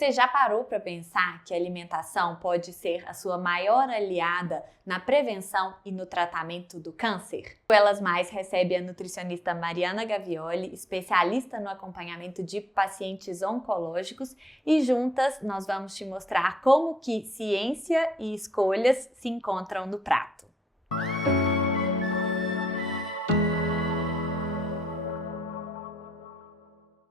Você já parou para pensar que a alimentação pode ser a sua maior aliada na prevenção e no tratamento do câncer? O Elas Mais recebe a nutricionista Mariana Gavioli, especialista no acompanhamento de pacientes oncológicos, e juntas nós vamos te mostrar como que ciência e escolhas se encontram no prato.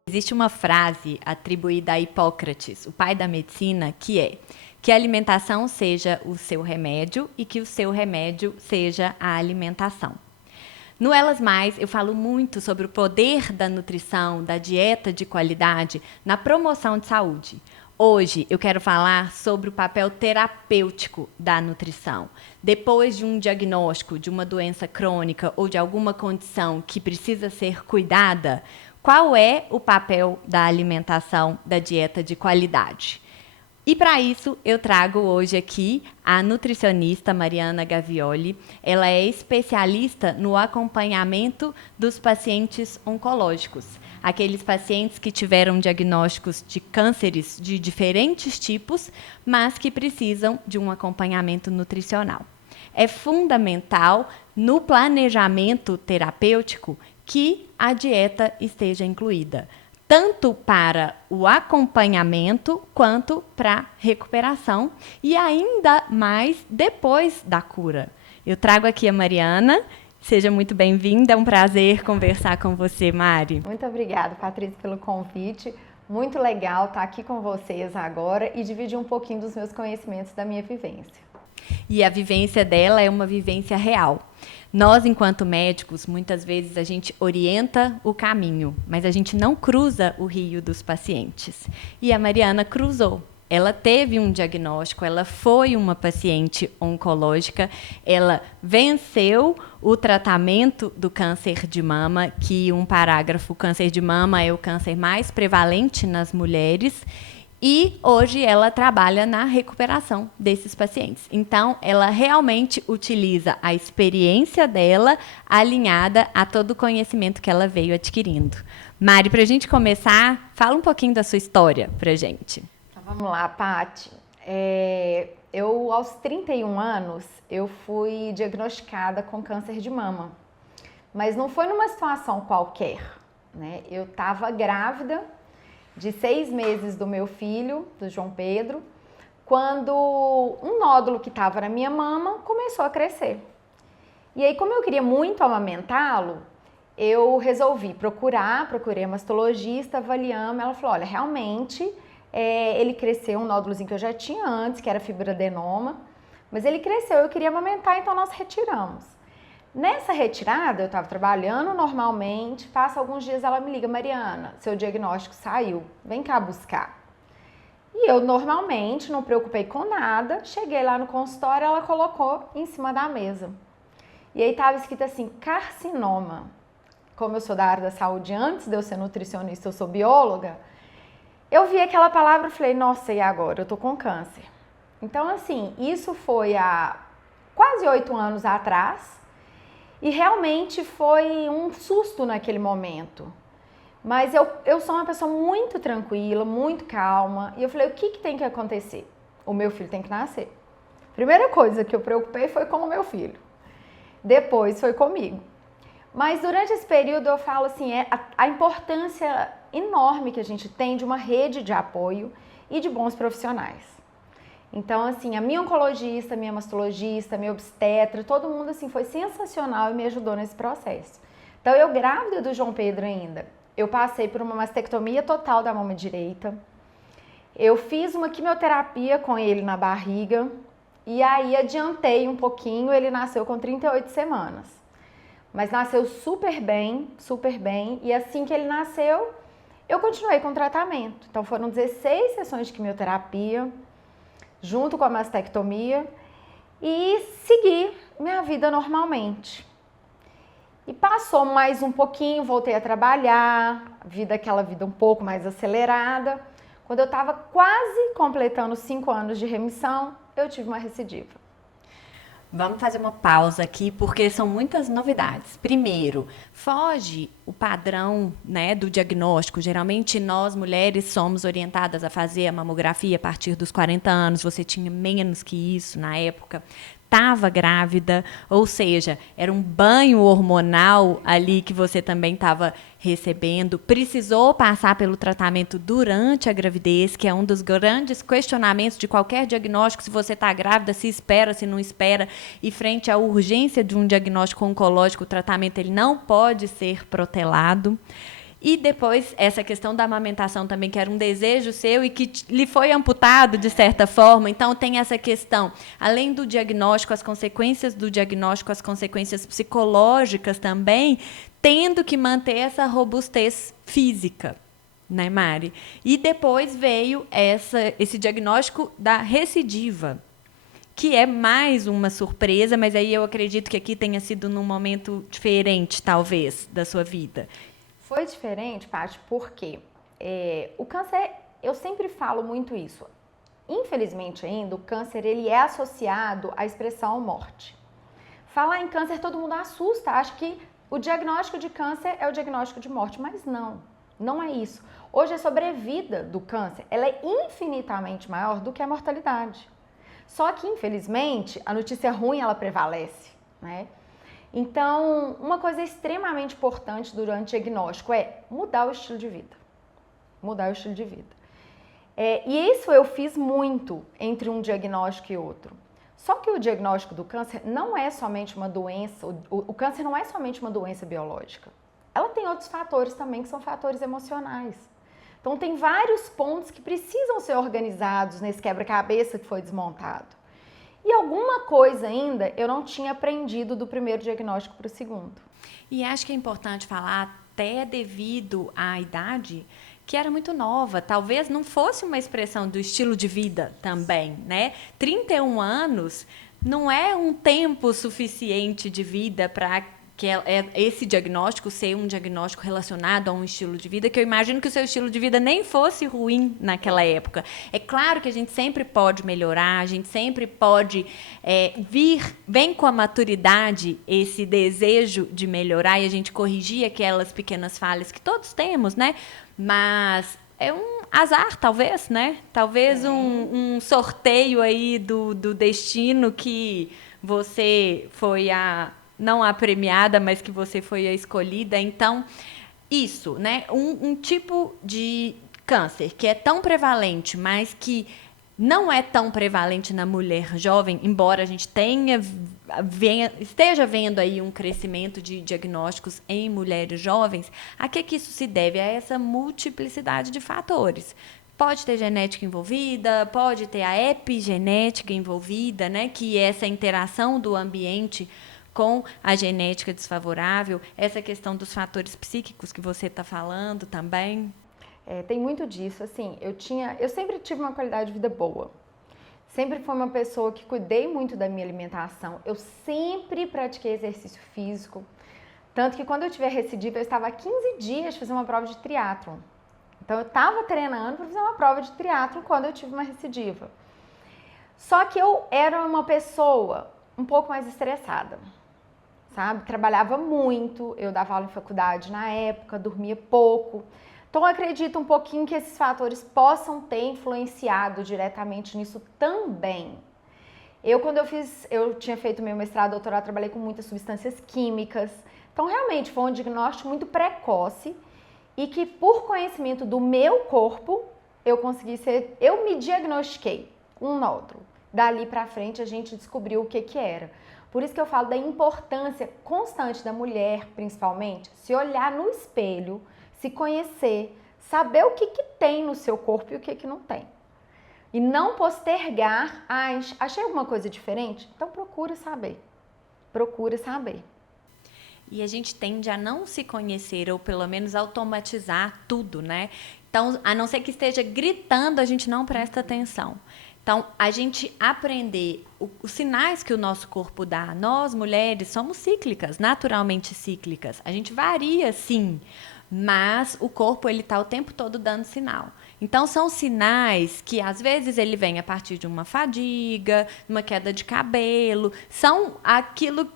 Existe uma frase atribuída a Hipócrates, o pai da medicina, que é que a alimentação seja o seu remédio e que o seu remédio seja a alimentação. No Elas Mais, eu falo muito sobre o poder da nutrição, da dieta de qualidade na promoção de saúde. Hoje eu quero falar sobre o papel terapêutico da nutrição. Depois de um diagnóstico de uma doença crônica ou de alguma condição que precisa ser cuidada, qual é o papel da alimentação, da dieta de qualidade? E para isso eu trago hoje aqui a nutricionista Mariana Gavioli. Ela é especialista no acompanhamento dos pacientes oncológicos, aqueles pacientes que tiveram diagnósticos de cânceres de diferentes tipos, mas que precisam de um acompanhamento nutricional. É fundamental no planejamento terapêutico que a dieta esteja incluída, tanto para o acompanhamento quanto para a recuperação e ainda mais depois da cura. Eu trago aqui a Mariana. Seja muito bem-vinda, é um prazer conversar com você, Mari. Muito obrigada, Patrícia, pelo convite. Muito legal estar aqui com vocês agora e dividir um pouquinho dos meus conhecimentos da minha vivência. E a vivência dela é uma vivência real. Nós, enquanto médicos, muitas vezes a gente orienta o caminho, mas a gente não cruza o rio dos pacientes. E a Mariana cruzou. Ela teve um diagnóstico, ela foi uma paciente oncológica, ela venceu o tratamento do câncer de mama, que um parágrafo, o câncer de mama é o câncer mais prevalente nas mulheres, e hoje ela trabalha na recuperação desses pacientes. Então, ela realmente utiliza a experiência dela alinhada a todo o conhecimento que ela veio adquirindo. Mari, para a gente começar, fala um pouquinho da sua história para a gente. Então, vamos lá, Paty. Eu, aos 31 anos, eu fui diagnosticada com câncer de mama. Mas não foi numa situação qualquer, né? Eu estava grávida de 6 meses do meu filho, do João Pedro, quando um nódulo que estava na minha mama começou a crescer. E aí, como eu queria muito amamentá-lo, eu resolvi procurei a mastologista, avaliamos, ela falou, olha, realmente ele cresceu, um nódulozinho que eu já tinha antes, que era fibroadenoma, mas ele cresceu, eu queria amamentar, então nós retiramos. Nessa retirada, eu estava trabalhando normalmente, passa alguns dias, ela me liga, Mariana, seu diagnóstico saiu, vem cá buscar. E eu normalmente, não preocupei com nada, cheguei lá no consultório, ela colocou em cima da mesa. E aí estava escrito assim, carcinoma. Como eu sou da área da saúde, antes de eu ser nutricionista, eu sou bióloga, eu vi aquela palavra e falei, nossa, e agora? Eu tô com câncer. Então, assim, isso foi há quase 8 anos atrás, e realmente foi um susto naquele momento. Mas eu sou uma pessoa muito tranquila, muito calma. E eu falei, o que tem que acontecer? O meu filho tem que nascer. Primeira coisa que eu preocupei foi com o meu filho. Depois foi comigo. Mas durante esse período eu falo assim, a importância enorme que a gente tem de uma rede de apoio e de bons profissionais. Então, assim, a minha oncologista, minha mastologista, minha obstetra, todo mundo, assim, foi sensacional e me ajudou nesse processo. Então, eu grávida do João Pedro ainda, eu passei por uma mastectomia total da mama direita. Eu fiz uma quimioterapia com ele na barriga e aí adiantei um pouquinho, ele nasceu com 38 semanas. Mas nasceu super bem, e assim que ele nasceu, eu continuei com o tratamento. Então, foram 16 sessões de quimioterapia, junto com a mastectomia, e segui minha vida normalmente. E passou mais um pouquinho, voltei a trabalhar, aquela vida um pouco mais acelerada. Quando eu estava quase completando 5 anos de remissão, eu tive uma recidiva. Vamos fazer uma pausa aqui, porque são muitas novidades. Primeiro, foge o padrão, né, do diagnóstico. Geralmente, nós, mulheres, somos orientadas a fazer a mamografia a partir dos 40 anos. Você tinha menos que isso na época. Estava grávida, ou seja, era um banho hormonal ali que você também estava recebendo. Precisou passar pelo tratamento durante a gravidez, que é um dos grandes questionamentos de qualquer diagnóstico, se você está grávida, se espera, se não espera. E frente à urgência de um diagnóstico oncológico, o tratamento ele não pode ser protelado. E depois, essa questão da amamentação também, que era um desejo seu e que lhe foi amputado, de certa forma. Então, tem essa questão, além do diagnóstico, as consequências do diagnóstico, as consequências psicológicas também, tendo que manter essa robustez física, né, Mari? E depois veio esse diagnóstico da recidiva, que é mais uma surpresa, mas aí eu acredito que aqui tenha sido num momento diferente, talvez, da sua vida. Foi diferente, Paty, porque o câncer, eu sempre falo muito isso. Infelizmente ainda, o câncer ele é associado à expressão morte. Falar em câncer, todo mundo assusta, acha que o diagnóstico de câncer é o diagnóstico de morte, mas não é isso. Hoje a sobrevida do câncer, ela é infinitamente maior do que a mortalidade. Só que, infelizmente, a notícia ruim, ela prevalece, né? Então, uma coisa extremamente importante durante o diagnóstico é mudar o estilo de vida. Mudar o estilo de vida. E isso eu fiz muito entre um diagnóstico e outro. Só que o diagnóstico do câncer não é somente uma doença, o câncer não é somente uma doença biológica. Ela tem outros fatores também que são fatores emocionais. Então, tem vários pontos que precisam ser organizados nesse quebra-cabeça que foi desmontado. E alguma coisa ainda eu não tinha aprendido do primeiro diagnóstico para o segundo. E acho que é importante falar, até devido à idade, que era muito nova. Talvez não fosse uma expressão do estilo de vida também, né? 31 anos não é um tempo suficiente de vida para que esse diagnóstico ser um diagnóstico relacionado a um estilo de vida, que eu imagino que o seu estilo de vida nem fosse ruim naquela época. É claro que a gente sempre pode melhorar, a gente sempre pode vem com a maturidade esse desejo de melhorar e a gente corrigir aquelas pequenas falhas que todos temos, né? Mas é um azar, talvez, né? Talvez um sorteio aí do destino que você foi não a premiada, mas que você foi a escolhida. Então, isso, né? Um tipo de câncer que é tão prevalente, mas que não é tão prevalente na mulher jovem, embora a gente esteja vendo aí um crescimento de diagnósticos em mulheres jovens. A que isso se deve? A essa multiplicidade de fatores. Pode ter genética envolvida, pode ter a epigenética envolvida, né? Que é essa interação do ambiente com a genética desfavorável, essa questão dos fatores psíquicos que você está falando também. Tem muito disso, assim, eu sempre tive uma qualidade de vida boa, sempre fui uma pessoa que cuidei muito da minha alimentação, eu sempre pratiquei exercício físico, tanto que quando eu tive a recidiva, eu estava há 15 dias de fazer uma prova de triatlon, então eu estava treinando para fazer uma prova de triatlon quando eu tive uma recidiva, só que eu era uma pessoa um pouco mais estressada, sabe? Trabalhava muito, eu dava aula em faculdade na época, dormia pouco. Então, eu acredito um pouquinho que esses fatores possam ter influenciado diretamente nisso também. Quando eu tinha feito meu mestrado, doutorado, trabalhei com muitas substâncias químicas. Então, realmente, foi um diagnóstico muito precoce e que, por conhecimento do meu corpo, eu me diagnostiquei um nódulo. Dali pra frente, a gente descobriu o que era. Por isso que eu falo da importância constante da mulher, principalmente, se olhar no espelho, se conhecer, saber o que tem no seu corpo e o que não tem. E não postergar, achei alguma coisa diferente? Então procura saber. Procura saber. E a gente tende a não se conhecer, ou pelo menos automatizar tudo, né? Então, a não ser que esteja gritando, a gente não presta atenção. Então, a gente aprender os sinais que o nosso corpo dá. Nós, mulheres, somos cíclicas, naturalmente cíclicas. A gente varia, sim, mas o corpo ele está o tempo todo dando sinal. Então, são sinais que, às vezes, ele vem a partir de uma fadiga, uma queda de cabelo. São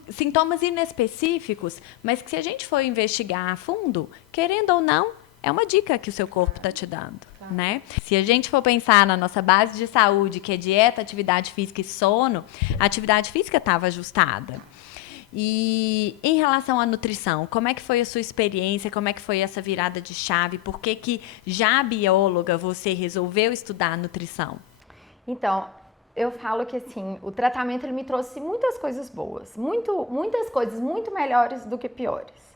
sintomas inespecíficos, mas que, se a gente for investigar a fundo, querendo ou não, é uma dica que o seu corpo está te dando, né? Se a gente for pensar na nossa base de saúde, que é dieta, atividade física e sono, a atividade física estava ajustada. E em relação à nutrição, como é que foi a sua experiência? Como é que foi essa virada de chave? Por que já bióloga você resolveu estudar nutrição? Então, eu falo que assim, o tratamento ele me trouxe muitas coisas boas, muitas coisas muito melhores do que piores.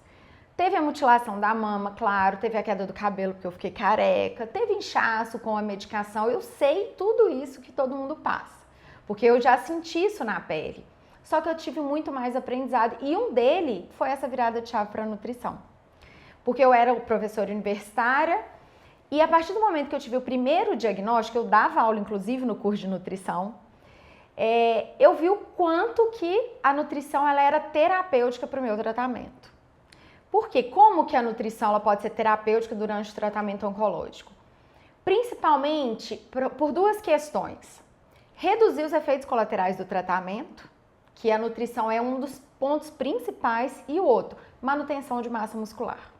Teve a mutilação da mama, claro, teve a queda do cabelo porque eu fiquei careca, teve inchaço com a medicação, eu sei tudo isso que todo mundo passa, porque eu já senti isso na pele. Só que eu tive muito mais aprendizado e um dele foi essa virada de chave para a nutrição. Porque eu era professora universitária e a partir do momento que eu tive o primeiro diagnóstico, eu dava aula inclusive no curso de nutrição, eu vi o quanto que a nutrição ela era terapêutica para o meu tratamento. Porque como que a nutrição ela pode ser terapêutica durante o tratamento oncológico? Principalmente por duas questões. Reduzir os efeitos colaterais do tratamento, que a nutrição é um dos pontos principais, e o outro, manutenção de massa muscular.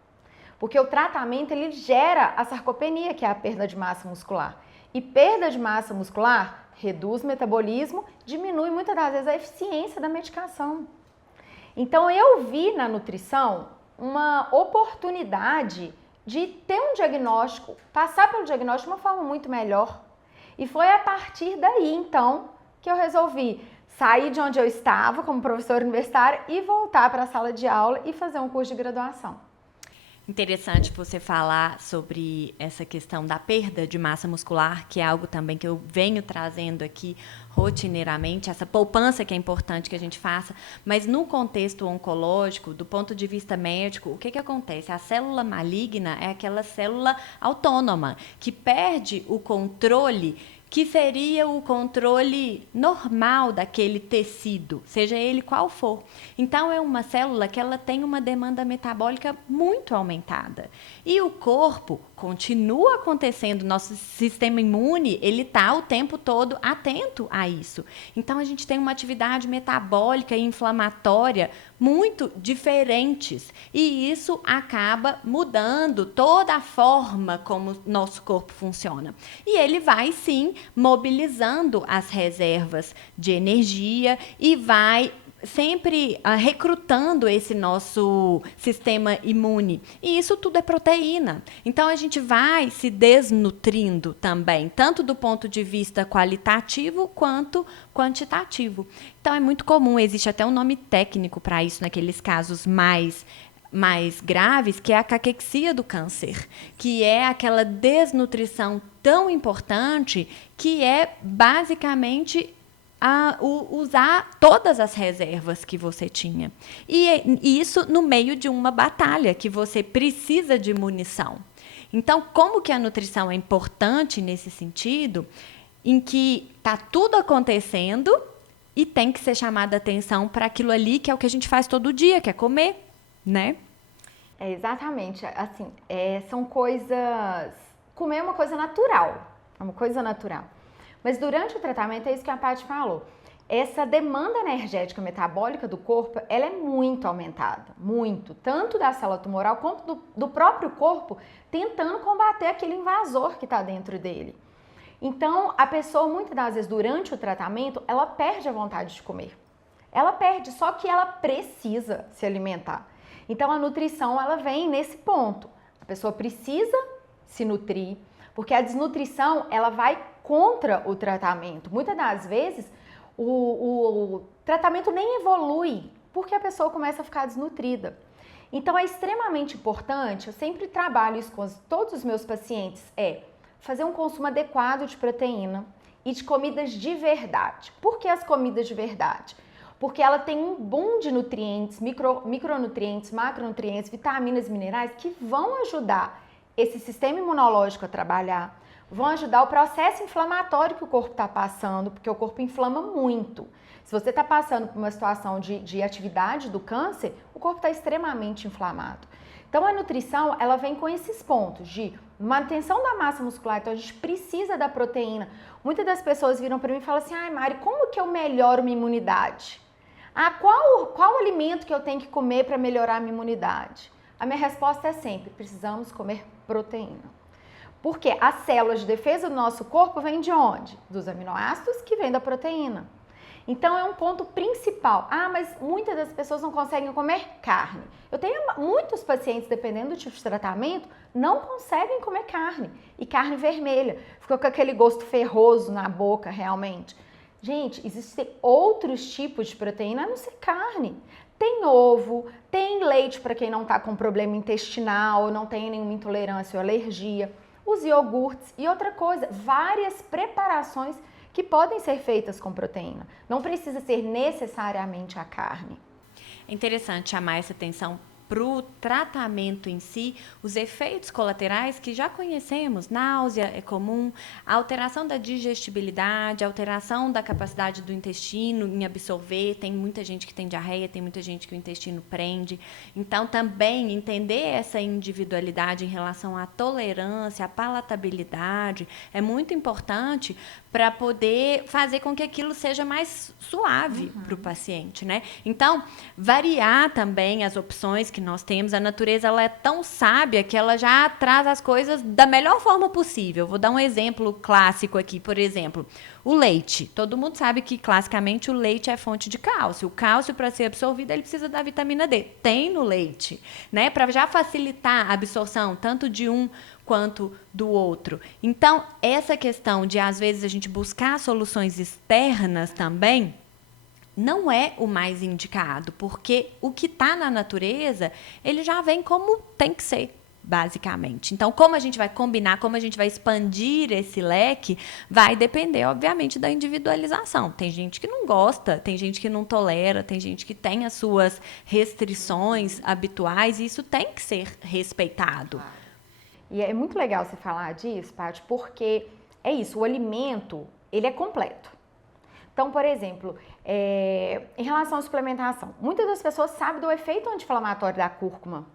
Porque o tratamento ele gera a sarcopenia, que é a perda de massa muscular. E perda de massa muscular reduz o metabolismo, diminui muitas das vezes a eficiência da medicação. Então eu vi na nutrição uma oportunidade de ter um diagnóstico, passar pelo diagnóstico de uma forma muito melhor. E foi a partir daí, então, que eu resolvi sair de onde eu estava como professora universitária e voltar para a sala de aula e fazer um curso de graduação. Interessante você falar sobre essa questão da perda de massa muscular, que é algo também que eu venho trazendo aqui rotineiramente, essa poupança que é importante que a gente faça, mas no contexto oncológico, do ponto de vista médico, o que acontece? A célula maligna é aquela célula autônoma, que perde o controle, que seria o controle normal daquele tecido, seja ele qual for. Então, é uma célula que ela tem uma demanda metabólica muito aumentada. E o corpo continua acontecendo, nosso sistema imune, ele está o tempo todo atento a isso. Então, a gente tem uma atividade metabólica e inflamatória muito diferentes. E isso acaba mudando toda a forma como nosso corpo funciona. E ele vai, sim, mobilizando as reservas de energia e vai sempre recrutando esse nosso sistema imune. E isso tudo é proteína. Então, a gente vai se desnutrindo também, tanto do ponto de vista qualitativo quanto quantitativo. Então, é muito comum, existe até um nome técnico para isso, naqueles casos mais graves, que é a caquexia do câncer, que é aquela desnutrição tão importante que é basicamente usar todas as reservas que você tinha. E isso no meio de uma batalha, que você precisa de munição. Então, como que a nutrição é importante nesse sentido, em que está tudo acontecendo e tem que ser chamada a atenção para aquilo ali, que é o que a gente faz todo dia, que é comer, né? Exatamente. Assim, são coisas... Comer é uma coisa natural. É uma coisa natural. Mas durante o tratamento, é isso que a Paty falou. Essa demanda energética metabólica do corpo, ela é muito aumentada. Muito. Tanto da célula tumoral quanto do próprio corpo, tentando combater aquele invasor que está dentro dele. Então, a pessoa, muitas das vezes, durante o tratamento, ela perde a vontade de comer. Ela perde, só que ela precisa se alimentar. Então, a nutrição, ela vem nesse ponto. A pessoa precisa se nutrir, porque a desnutrição, ela vai contra o tratamento. Muitas das vezes, o tratamento nem evolui, porque a pessoa começa a ficar desnutrida. Então, é extremamente importante, eu sempre trabalho isso com todos os meus pacientes, fazer um consumo adequado de proteína e de comidas de verdade. Por que as comidas de verdade? Porque ela tem um boom de nutrientes, micronutrientes, macronutrientes, vitaminas e minerais que vão ajudar esse sistema imunológico a trabalhar, vão ajudar o processo inflamatório que o corpo está passando, porque o corpo inflama muito. Se você está passando por uma situação de atividade do câncer, o corpo está extremamente inflamado. Então, a nutrição, ela vem com esses pontos de manutenção da massa muscular, então a gente precisa da proteína. Muitas das pessoas viram para mim e falam assim, ai Mari, como que eu melhoro minha imunidade? Qual alimento que eu tenho que comer para melhorar a minha imunidade? A minha resposta é sempre, precisamos comer proteína. Porque as células de defesa do nosso corpo vêm de onde? Dos aminoácidos que vêm da proteína. Então é um ponto principal. Ah, mas muitas das pessoas não conseguem comer carne. Eu tenho muitos pacientes, dependendo do tipo de tratamento, não conseguem comer carne. E carne vermelha. Ficou com aquele gosto ferroso na boca, realmente. Gente, existem outros tipos de proteína a não ser carne. Tem ovo, tem leite para quem não está com problema intestinal, não tem nenhuma intolerância ou alergia, os iogurtes e outra coisa, várias preparações que podem ser feitas com proteína. Não precisa ser necessariamente a carne. É interessante chamar essa atenção para o tratamento em si, os efeitos colaterais que já conhecemos, náusea é comum, a alteração da digestibilidade, a alteração da capacidade do intestino em absorver, tem muita gente que tem diarreia, tem muita gente que o intestino prende, então também entender essa individualidade em relação à tolerância, à palatabilidade, é muito importante para poder fazer com que aquilo seja mais suave para o paciente, né? Então, variar também as opções que nós temos. A natureza ela é tão sábia que ela já traz as coisas da melhor forma possível. Vou dar um exemplo clássico aqui, por exemplo, o leite. Todo mundo sabe que, classicamente, o leite é fonte de cálcio. O cálcio, para ser absorvido, ele precisa da vitamina D. Tem no leite, né? Para já facilitar a absorção, tanto de um quanto do outro. Então, essa questão de, às vezes, a gente buscar soluções externas também não é o mais indicado, porque o que está na natureza, ele já vem como tem que ser, basicamente. Então, como a gente vai combinar, como a gente vai expandir esse leque, vai depender, obviamente, da individualização. Tem gente que não gosta, tem gente que não tolera, tem gente que tem as suas restrições habituais, e isso tem que ser respeitado. E é muito legal você falar disso, Paty, porque é isso, o alimento, ele é completo. Então, por exemplo, em relação à suplementação, muitas das pessoas sabem do efeito anti-inflamatório da cúrcuma,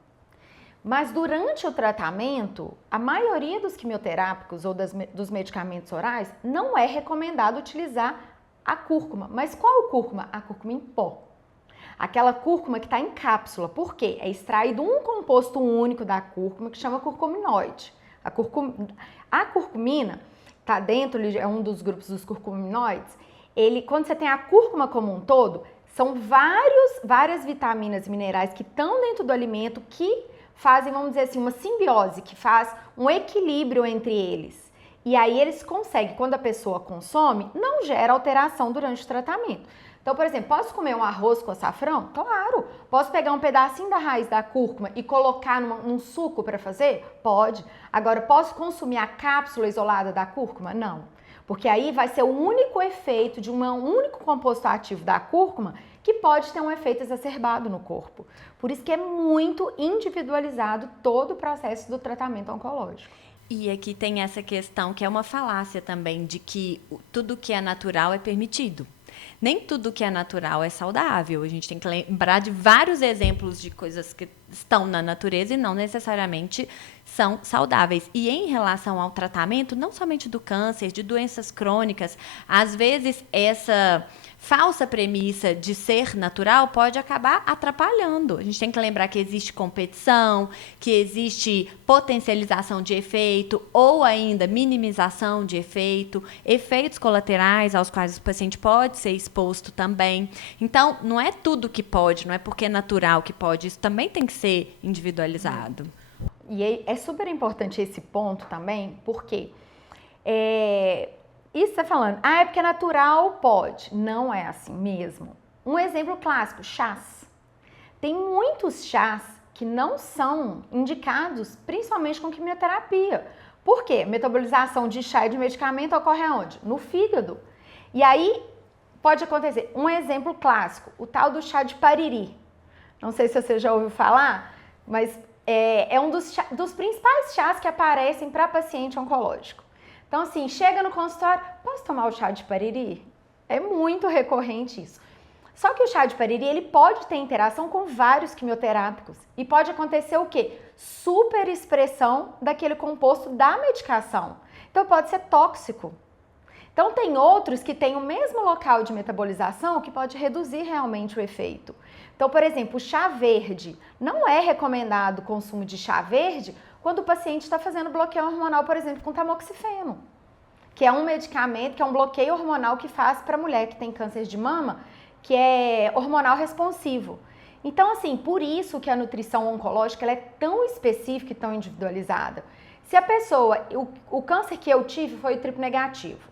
mas durante o tratamento, a maioria dos quimioterápicos ou dos medicamentos orais não é recomendado utilizar a cúrcuma. Mas qual cúrcuma? A cúrcuma em pó. Aquela cúrcuma que está em cápsula. Por quê? É extraído um composto único da cúrcuma que chama curcuminoide. A curcumina está dentro, é um dos grupos dos curcuminoides. Quando você tem a cúrcuma como um todo, são várias vitaminas e minerais que estão dentro do alimento que fazem, vamos dizer assim, uma simbiose, que faz um equilíbrio entre eles. E aí eles conseguem, quando a pessoa consome, não gera alteração durante o tratamento. Então, por exemplo, posso comer um arroz com açafrão? Claro. Posso pegar um pedacinho da raiz da cúrcuma e colocar num suco para fazer? Pode. Agora, posso consumir a cápsula isolada da cúrcuma? Não. Porque aí vai ser o único efeito de um único composto ativo da cúrcuma que pode ter um efeito exacerbado no corpo. Por isso que é muito individualizado todo o processo do tratamento oncológico. E aqui tem essa questão que é uma falácia também, de que tudo que é natural é permitido. Nem tudo que é natural é saudável. A gente tem que lembrar de vários exemplos de coisas que estão na natureza e não necessariamente são saudáveis. E em relação ao tratamento, não somente do câncer, de doenças crônicas, às vezes essa falsa premissa de ser natural pode acabar atrapalhando. A gente tem que lembrar que existe competição, que existe potencialização de efeito ou ainda minimização de efeito, efeitos colaterais aos quais o paciente pode ser exposto também. Então, não é tudo que pode, não é porque é natural que pode, isso também tem que ser individualizado. E é super importante esse ponto também, porque isso você falando, é porque é natural, pode. Não é assim mesmo. Um exemplo clássico, chás. Tem muitos chás que não são indicados, principalmente com quimioterapia. Por quê? Metabolização de chá e de medicamento ocorre aonde? No fígado. E aí pode acontecer. Um exemplo clássico, o tal do chá de pariri. Não sei se você já ouviu falar, mas é um dos principais chás que aparecem para paciente oncológico. Então, assim, chega no consultório, posso tomar o chá de pariri? É muito recorrente isso. Só que o chá de pariri, ele pode ter interação com vários quimioterápicos e pode acontecer o quê? Superexpressão daquele composto da medicação. Então pode ser tóxico. Então tem outros que têm o mesmo local de metabolização que pode reduzir realmente o efeito. Então, por exemplo, o chá verde, não é recomendado o consumo de chá verde quando o paciente está fazendo bloqueio hormonal, por exemplo, com tamoxifeno, que é um medicamento, que é um bloqueio hormonal que faz para mulher que tem câncer de mama, que é hormonal responsivo. Então, assim, por isso que a nutrição oncológica ela é tão específica e tão individualizada. Se a pessoa, o câncer que eu tive foi o triplo negativo.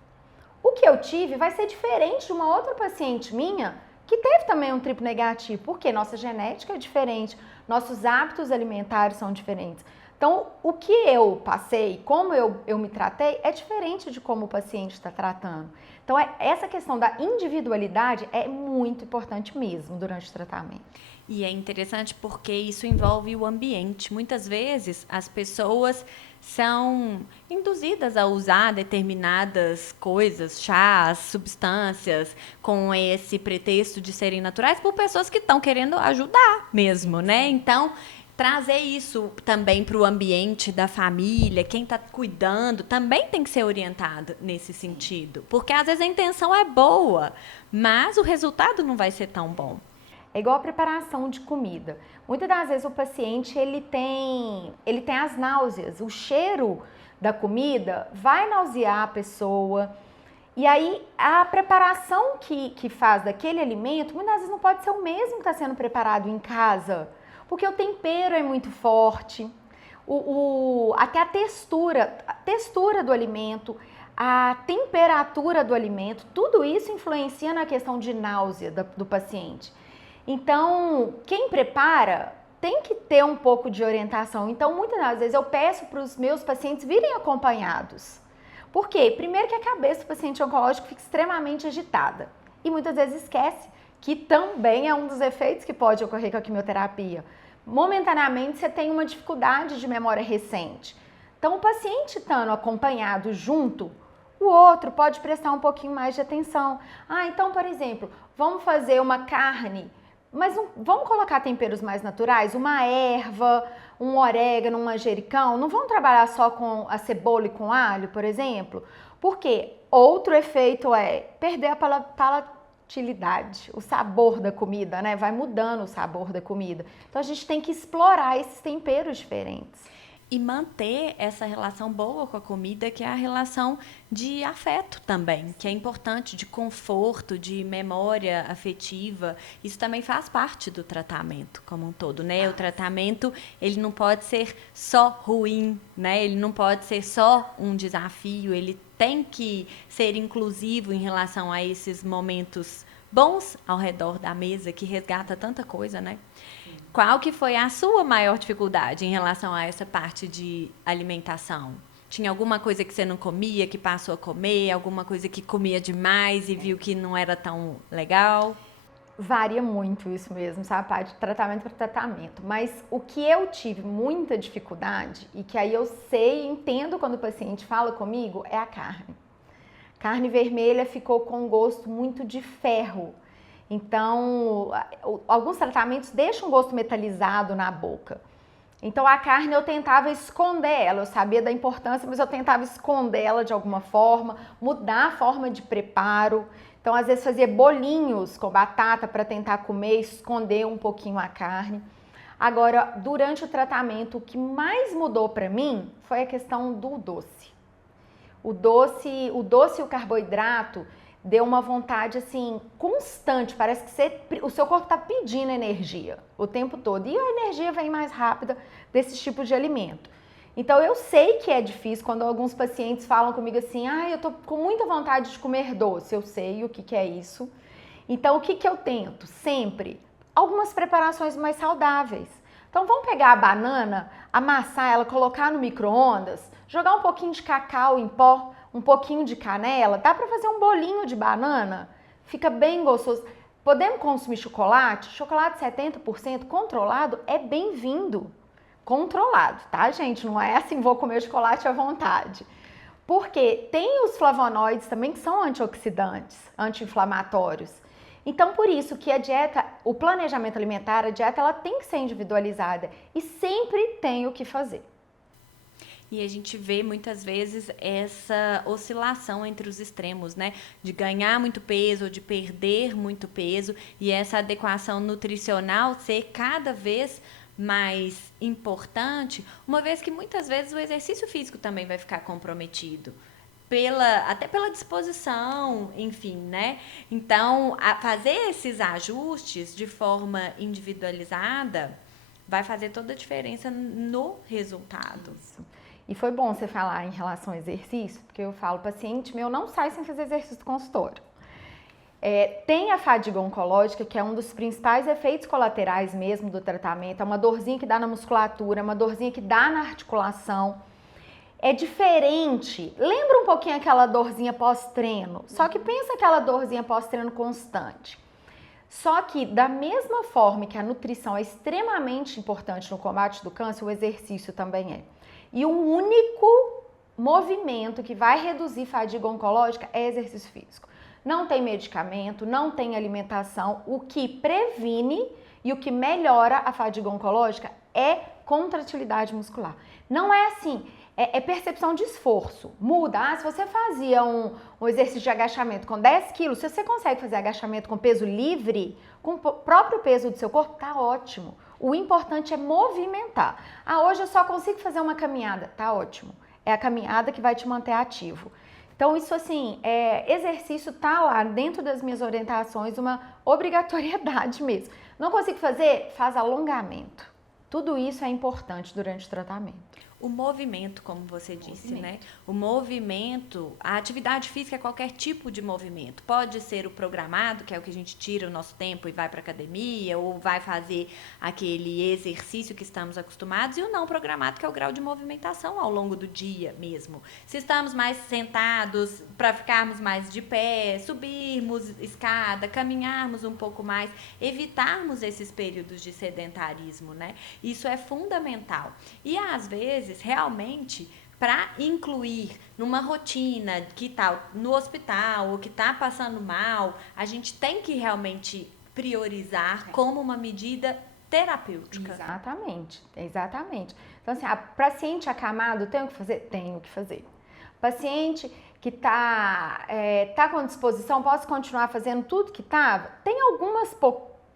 O que eu tive vai ser diferente de uma outra paciente minha que teve também um triplo negativo, porque nossa genética é diferente, nossos hábitos alimentares são diferentes. Então, o que eu passei, como eu me tratei, é diferente de como o paciente está tratando. Então, essa questão da individualidade é muito importante mesmo durante o tratamento. E é interessante porque isso envolve o ambiente. Muitas vezes as pessoas são induzidas a usar determinadas coisas, chás, substâncias, com esse pretexto de serem naturais, por pessoas que estão querendo ajudar mesmo, né? Então, trazer isso também para o ambiente da família, quem está cuidando, também tem que ser orientado nesse sentido. Porque às vezes a intenção é boa, mas o resultado não vai ser tão bom. É igual a preparação de comida. Muitas das vezes o paciente ele tem as náuseas, o cheiro da comida vai nausear a pessoa. E aí a preparação que faz daquele alimento, muitas vezes não pode ser o mesmo que está sendo preparado em casa, porque o tempero é muito forte, até a textura do alimento, a temperatura do alimento, tudo isso influencia na questão de náusea do paciente. Então, quem prepara tem que ter um pouco de orientação. Então, muitas das vezes eu peço para os meus pacientes virem acompanhados. Por quê? Primeiro que a cabeça do paciente oncológico fica extremamente agitada e muitas vezes esquece que também é um dos efeitos que pode ocorrer com a quimioterapia. Momentaneamente você tem uma dificuldade de memória recente. Então, o paciente estando acompanhado junto, o outro pode prestar um pouquinho mais de atenção. Então, por exemplo, vamos fazer uma carne, mas vamos colocar temperos mais naturais, uma erva, um orégano, um manjericão, não vamos trabalhar só com a cebola e com alho, por exemplo? Porque outro efeito é perder a palatilidade, o sabor da comida, né? Vai mudando o sabor da comida. Então a gente tem que explorar esses temperos diferentes. E manter essa relação boa com a comida, que é a relação de afeto também, que é importante, de conforto, de memória afetiva. Isso também faz parte do tratamento como um todo, né? O tratamento, ele não pode ser só ruim, né? Ele não pode ser só um desafio, ele tem que ser inclusivo em relação a esses momentos bons ao redor da mesa, que resgata tanta coisa, né? Qual que foi a sua maior dificuldade em relação a essa parte de alimentação? Tinha alguma coisa que você não comia, que passou a comer? Alguma coisa que comia demais e viu que não era tão legal? Varia muito isso mesmo, sabe? A parte de tratamento para tratamento. Mas o que eu tive muita dificuldade, e que aí eu sei, entendo quando o paciente fala comigo, é a carne. Carne vermelha ficou com um gosto muito de ferro. Então, alguns tratamentos deixam um gosto metalizado na boca. Então, a carne eu tentava esconder ela, eu sabia da importância, mas eu tentava esconder ela de alguma forma, mudar a forma de preparo. Então, às vezes fazia bolinhos com batata para tentar comer, esconder um pouquinho a carne. Agora, durante o tratamento, o que mais mudou para mim foi a questão do doce. O doce e o carboidrato deu uma vontade assim constante, parece que o seu corpo está pedindo energia o tempo todo e a energia vem mais rápida desses tipos de alimento. Então eu sei que é difícil quando alguns pacientes falam comigo assim, eu tô com muita vontade de comer doce, eu sei o que é isso. Então o que eu tento? Sempre algumas preparações mais saudáveis. Então vamos pegar a banana, amassar ela, colocar no micro-ondas, jogar um pouquinho de cacau em pó, um pouquinho de canela, dá para fazer um bolinho de banana, fica bem gostoso. Podemos consumir chocolate? Chocolate 70% controlado é bem-vindo. Controlado, tá, gente? Não é assim, vou comer chocolate à vontade. Porque tem os flavonoides também que são antioxidantes, anti-inflamatórios. Então, por isso que a dieta, o planejamento alimentar, a dieta, ela tem que ser individualizada e sempre tem o que fazer. E a gente vê muitas vezes essa oscilação entre os extremos, né? De ganhar muito peso ou de perder muito peso, e essa adequação nutricional ser cada vez mais importante, uma vez que muitas vezes o exercício físico também vai ficar comprometido. Até pela disposição, enfim, né? Então, fazer esses ajustes de forma individualizada vai fazer toda a diferença no resultado. Isso. E foi bom você falar em relação ao exercício, porque eu falo, paciente meu não sai sem fazer exercício do consultório. Tem a fadiga oncológica, que é um dos principais efeitos colaterais mesmo do tratamento, é uma dorzinha que dá na musculatura, uma dorzinha que dá na articulação. É diferente, lembra um pouquinho aquela dorzinha pós-treino, só que pensa aquela dorzinha pós-treino constante. Só que da mesma forma que a nutrição é extremamente importante no combate do câncer, o exercício também é. E o único movimento que vai reduzir fadiga oncológica é exercício físico. Não tem medicamento, não tem alimentação. O que previne e o que melhora a fadiga oncológica é contratilidade muscular. Não é assim, é percepção de esforço. Muda. Se você fazia um exercício de agachamento com 10 quilos, se você consegue fazer agachamento com peso livre, com o próprio peso do seu corpo, tá ótimo. O importante é movimentar. Hoje eu só consigo fazer uma caminhada. Tá ótimo. É a caminhada que vai te manter ativo. Então, isso assim, exercício tá lá dentro das minhas orientações, uma obrigatoriedade mesmo. Não consigo fazer? Faz alongamento. Tudo isso é importante durante o tratamento. O movimento, como você disse, né? O movimento, a atividade física é qualquer tipo de movimento. Pode ser o programado, que é o que a gente tira o nosso tempo e vai para academia, ou vai fazer aquele exercício que estamos acostumados, e o não programado, que é o grau de movimentação ao longo do dia mesmo. Se estamos mais sentados, para ficarmos mais de pé, subirmos escada, caminharmos um pouco mais, evitarmos esses períodos de sedentarismo, né? Isso é fundamental. E às vezes, realmente, para incluir numa rotina que está no hospital ou que está passando mal, a gente tem que realmente priorizar como uma medida terapêutica. Exatamente, exatamente. Então, assim, a paciente acamado tem o que fazer? Tem o que fazer. Paciente que tá com disposição, posso continuar fazendo tudo que estava? Tem algumas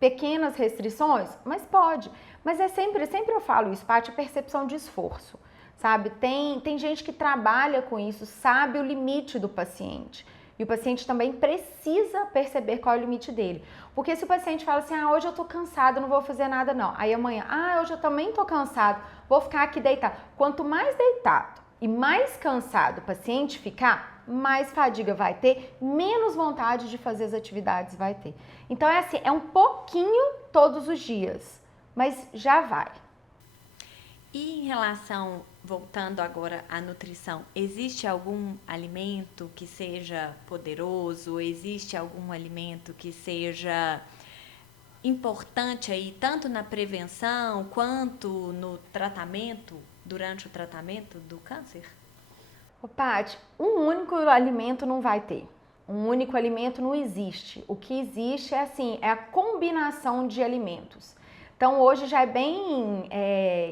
pequenas restrições, mas pode. Mas sempre eu falo isso, Paty, a percepção de esforço, sabe? Tem gente que trabalha com isso, sabe o limite do paciente. E o paciente também precisa perceber qual é o limite dele. Porque se o paciente fala assim, hoje eu tô cansado, não vou fazer nada não. Aí amanhã, hoje eu também tô cansado, vou ficar aqui deitado. Quanto mais deitado e mais cansado o paciente ficar, mais fadiga vai ter, menos vontade de fazer as atividades vai ter. Então é assim, é um pouquinho todos os dias, mas já vai. E em relação, voltando agora à nutrição, existe algum alimento que seja poderoso? Existe algum alimento que seja importante aí, tanto na prevenção quanto no tratamento, durante o tratamento do câncer? Paty, um único alimento não vai ter. Um único alimento não existe. O que existe é a combinação de alimentos. Então, hoje já é bem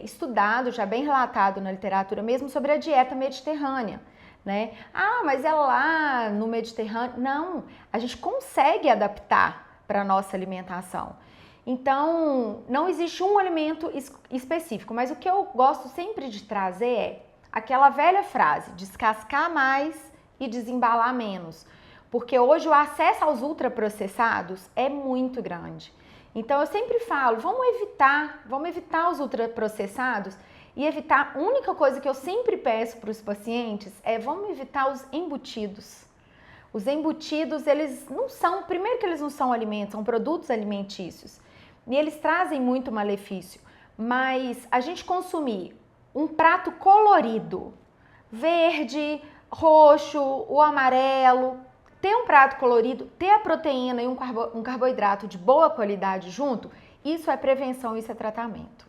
estudado, já é bem relatado na literatura mesmo sobre a dieta mediterrânea, né? Mas é lá no Mediterrâneo. Não, a gente consegue adaptar para a nossa alimentação. Então, não existe um alimento específico, mas o que eu gosto sempre de trazer é aquela velha frase, descascar mais e desembalar menos. Porque hoje o acesso aos ultraprocessados é muito grande. Então eu sempre falo, vamos evitar os ultraprocessados e evitar, a única coisa que eu sempre peço para os pacientes vamos evitar os embutidos. Os embutidos, eles não são, primeiro que eles não são alimentos, são produtos alimentícios. E eles trazem muito malefício, mas a gente consumir um prato colorido, verde, roxo, o amarelo, ter um prato colorido, ter a proteína e um carboidrato de boa qualidade junto, isso é prevenção, isso é tratamento.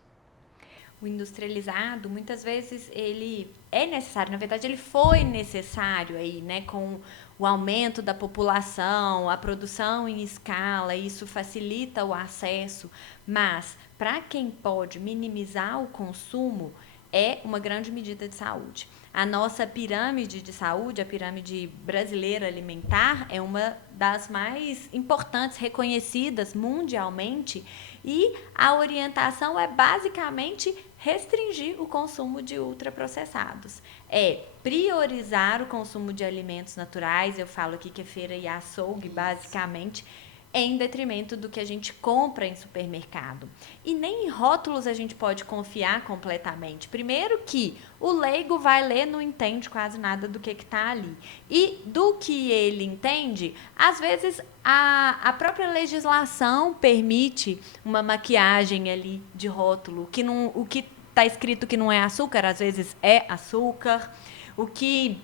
O industrializado, muitas vezes, ele é necessário, na verdade, ele foi necessário aí, né, com o aumento da população, a produção em escala, isso facilita o acesso, mas para quem pode minimizar o consumo, é uma grande medida de saúde. A nossa pirâmide de saúde, a pirâmide brasileira alimentar, é uma das mais importantes, reconhecidas mundialmente, e a orientação é basicamente restringir o consumo de ultraprocessados. É priorizar o consumo de alimentos naturais, eu falo aqui que é feira e açougue, basicamente, em detrimento do que a gente compra em supermercado. E nem em rótulos a gente pode confiar completamente. Primeiro que o leigo vai ler, não entende quase nada do que está ali. E do que ele entende, às vezes a própria legislação permite uma maquiagem ali de rótulo. O que está escrito que não é açúcar, às vezes é açúcar. O que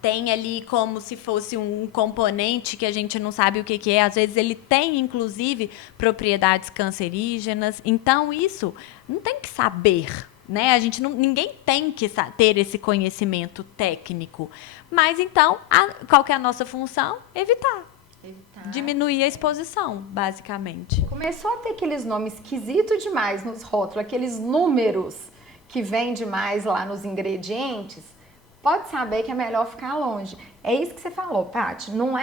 tem ali como se fosse um componente que a gente não sabe o que é. Às vezes ele tem, inclusive, propriedades cancerígenas. Então, isso não tem que saber, né? Ninguém tem que ter esse conhecimento técnico. Mas, então, qual que é a nossa função? Evitar. Diminuir a exposição, basicamente. Começou a ter aqueles nomes esquisitos demais nos rótulos, aqueles números que vêm demais lá nos ingredientes. Pode saber que é melhor ficar longe. É isso que você falou, Paty. Não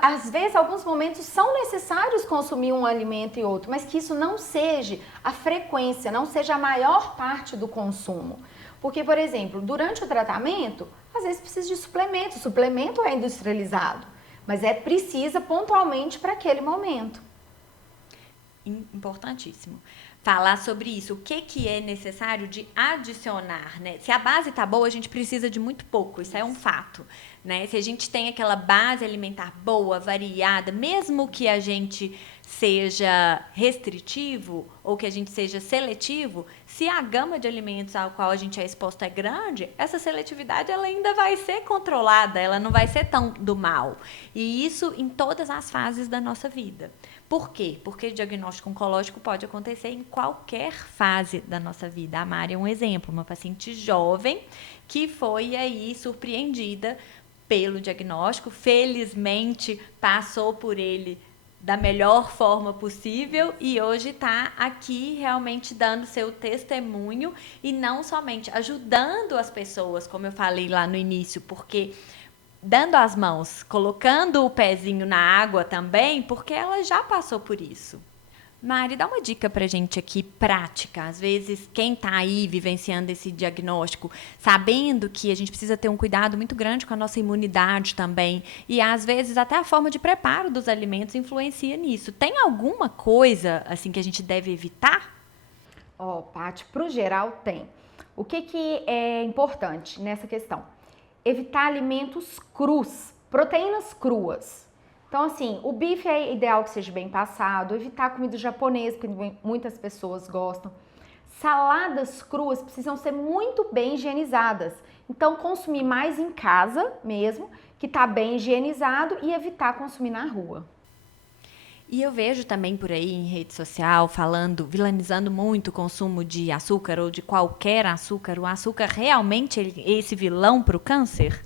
às vezes, alguns momentos são necessários consumir um alimento e outro, mas que isso não seja a frequência, não seja a maior parte do consumo. Porque, por exemplo, durante o tratamento, às vezes precisa de suplemento. O suplemento é industrializado, mas precisa pontualmente para aquele momento. Importantíssimo. Falar sobre isso, o que é necessário de adicionar, né? Se a base está boa, a gente precisa de muito pouco, isso é um fato, né? Se a gente tem aquela base alimentar boa, variada, mesmo que a gente seja restritivo ou que a gente seja seletivo, se a gama de alimentos ao qual a gente é exposto é grande, essa seletividade ela ainda vai ser controlada, ela não vai ser tão do mal. E isso em todas as fases da nossa vida. Por quê? Porque o diagnóstico oncológico pode acontecer em qualquer fase da nossa vida. A Mari é um exemplo, uma paciente jovem que foi aí surpreendida pelo diagnóstico, felizmente passou por ele da melhor forma possível e hoje está aqui realmente dando seu testemunho e não somente ajudando as pessoas, como eu falei lá no início, porque dando as mãos, colocando o pezinho na água também, porque ela já passou por isso. Mari, dá uma dica pra gente aqui, prática. Às vezes, quem tá aí vivenciando esse diagnóstico, sabendo que a gente precisa ter um cuidado muito grande com a nossa imunidade também, e às vezes até a forma de preparo dos alimentos influencia nisso. Tem alguma coisa, assim, que a gente deve evitar? Paty, pro geral tem. O que é importante nessa questão? Evitar alimentos crus, proteínas cruas. Então, assim, o bife é ideal que seja bem passado, evitar comida japonesa, porque muitas pessoas gostam. Saladas cruas precisam ser muito bem higienizadas. Então, consumir mais em casa mesmo, que está bem higienizado, e evitar consumir na rua. E eu vejo também por aí em rede social vilanizando muito o consumo de açúcar ou de qualquer açúcar. O açúcar realmente é esse vilão para o câncer?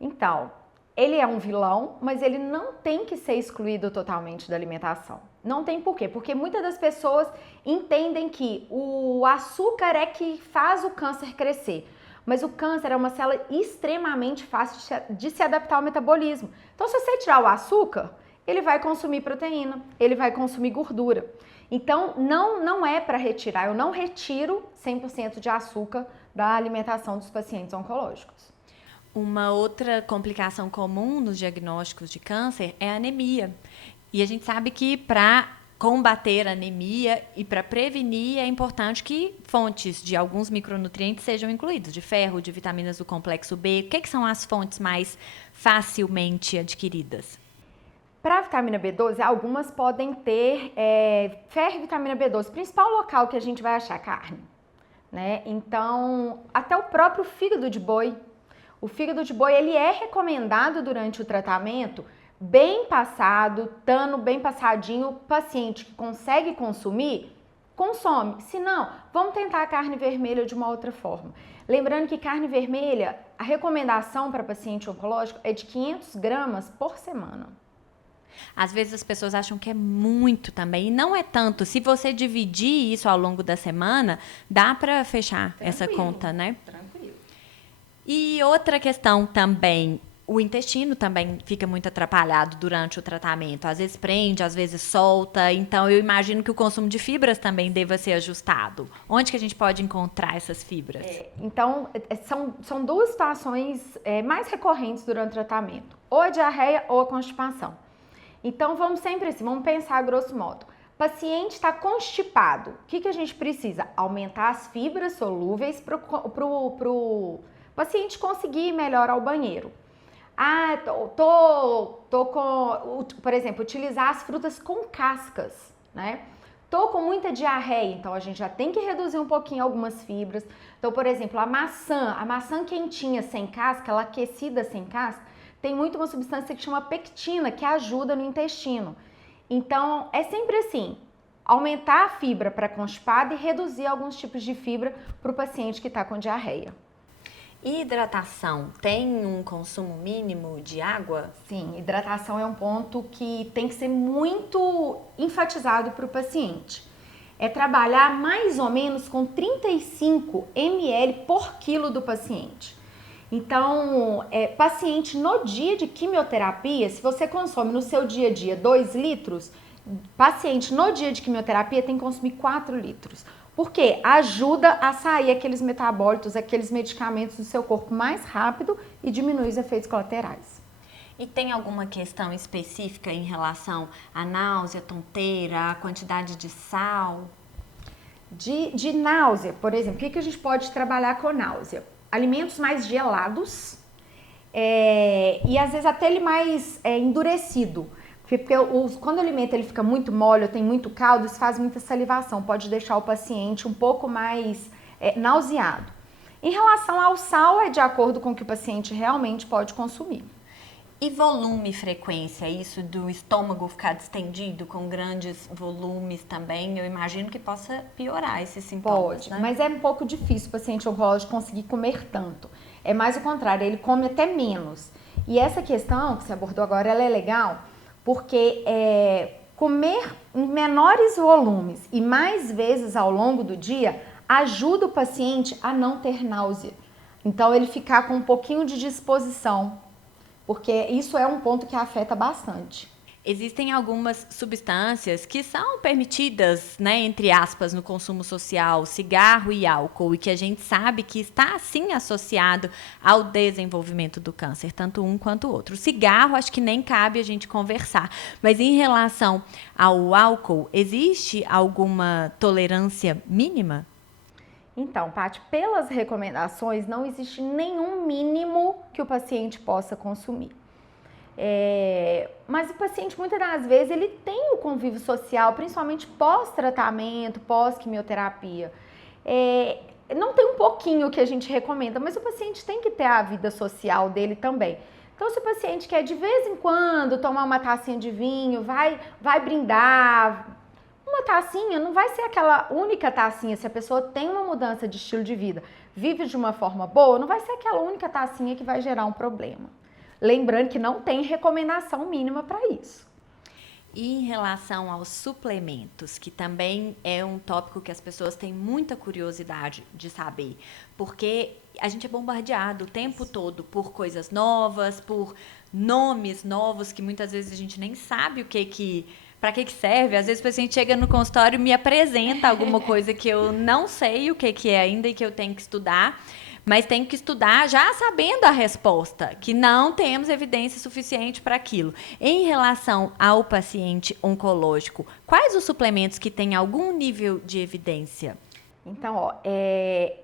Então, ele é um vilão, mas ele não tem que ser excluído totalmente da alimentação. Não tem por quê? Porque muitas das pessoas entendem que o açúcar é que faz o câncer crescer. Mas o câncer é uma célula extremamente fácil de se adaptar ao metabolismo. Então, se você tirar o açúcar, ele vai consumir proteína, ele vai consumir gordura. Então, não é para retirar. Eu não retiro 100% de açúcar da alimentação dos pacientes oncológicos. Uma outra complicação comum nos diagnósticos de câncer é a anemia. E a gente sabe que para combater a anemia e para prevenir é importante que fontes de alguns micronutrientes sejam incluídos, de ferro, de vitaminas do complexo B. O que são as fontes mais facilmente adquiridas? Para a vitamina B12, algumas podem ter ferro e vitamina B12. O principal local que a gente vai achar carne, né? Então, até o próprio fígado de boi. O fígado de boi, ele é recomendado durante o tratamento, bem passado, estando bem passadinho. O paciente que consegue consumir, consome. Se não, vamos tentar a carne vermelha de uma outra forma. Lembrando que carne vermelha, a recomendação para paciente oncológico é de 500 gramas por semana. Às vezes as pessoas acham que é muito também, e não é tanto. Se você dividir isso ao longo da semana, dá para fechar essa conta, né? Tranquilo. E outra questão também, o intestino também fica muito atrapalhado durante o tratamento. Às vezes prende, às vezes solta. Então, eu imagino que o consumo de fibras também deva ser ajustado. Onde que a gente pode encontrar essas fibras? Então, são duas situações mais recorrentes durante o tratamento. Ou a diarreia ou a constipação. Então, vamos sempre assim, vamos pensar a grosso modo. Paciente está constipado. O que a gente precisa? Aumentar as fibras solúveis para o paciente conseguir ir melhor ao banheiro. Por exemplo, utilizar as frutas com cascas, né? Tô com muita diarreia, então a gente já tem que reduzir um pouquinho algumas fibras. Então, por exemplo, a maçã quentinha sem casca, ela aquecida sem casca, tem muito uma substância que chama pectina, que ajuda no intestino. Então, é sempre assim, aumentar a fibra para constipado e reduzir alguns tipos de fibra para o paciente que está com diarreia. E hidratação, tem um consumo mínimo de água? Sim, hidratação é um ponto que tem que ser muito enfatizado para o paciente. É trabalhar mais ou menos com 35 ml por quilo do paciente. Então, paciente no dia de quimioterapia, se você consome no seu dia a dia 2 litros, paciente no dia de quimioterapia tem que consumir 4 litros. Porque ajuda a sair aqueles metabólitos, aqueles medicamentos do seu corpo mais rápido e diminui os efeitos colaterais. E tem alguma questão específica em relação à náusea, tonteira, a quantidade de sal? De náusea, por exemplo, o que a gente pode trabalhar com náusea? Alimentos mais gelados e às vezes até ele mais endurecido. Porque quando o alimento ele fica muito mole, tem muito caldo, isso faz muita salivação, pode deixar o paciente um pouco mais nauseado. Em relação ao sal, é de acordo com o que o paciente realmente pode consumir. E volume e frequência, isso do estômago ficar distendido com grandes volumes também, eu imagino que possa piorar esses sintomas, Pode, né? mas é um pouco difícil o paciente oncológico conseguir comer tanto. É mais o contrário, ele come até menos. E essa questão que você abordou agora, ela é legal, porque comer em menores volumes e mais vezes ao longo do dia ajuda o paciente a não ter náusea. Então, ele ficar com um pouquinho de disposição, porque isso é um ponto que afeta bastante. Existem algumas substâncias que são permitidas, né, entre aspas, no consumo social, cigarro e álcool, e que a gente sabe que está, sim, associado ao desenvolvimento do câncer, tanto um quanto o outro. O cigarro, acho que nem cabe a gente conversar, mas em relação ao álcool, existe alguma tolerância mínima? Então, Paty, pelas recomendações, não existe nenhum mínimo que o paciente possa consumir. Mas o paciente, muitas das vezes, ele tem o convívio social, principalmente pós-tratamento, pós-quimioterapia. Não tem um pouquinho que a gente recomenda, mas o paciente tem que ter a vida social dele também. Então, se o paciente quer de vez em quando tomar uma tacinha de vinho, vai brindar, uma tacinha não vai ser aquela única tacinha. Se a pessoa tem uma mudança de estilo de vida, vive de uma forma boa, não vai ser aquela única tacinha que vai gerar um problema. Lembrando que não tem recomendação mínima para isso. E em relação aos suplementos, que também é um tópico que as pessoas têm muita curiosidade de saber, porque a gente é bombardeado o tempo todo por coisas novas, por nomes novos que muitas vezes a gente nem sabe para que serve. Às vezes o paciente chega no consultório e me apresenta alguma coisa que eu não sei o que é ainda e que eu tenho que estudar, mas tenho que estudar já sabendo a resposta, que não temos evidência suficiente para aquilo. Em relação ao paciente oncológico, quais os suplementos que têm algum nível de evidência? Então,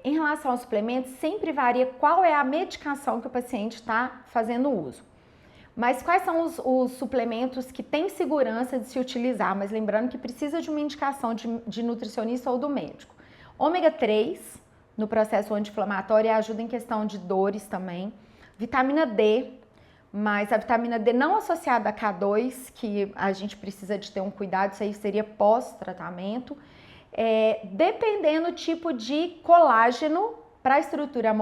em relação aos suplementos, sempre varia qual é a medicação que o paciente está fazendo uso. Mas quais são os suplementos que têm segurança de se utilizar? Mas lembrando que precisa de uma indicação de nutricionista ou do médico. Ômega 3, no processo anti-inflamatório, ajuda em questão de dores também. Vitamina D, mas a vitamina D não associada a K2, que a gente precisa de ter um cuidado, isso aí seria pós-tratamento. Dependendo do tipo de colágeno para a estrutura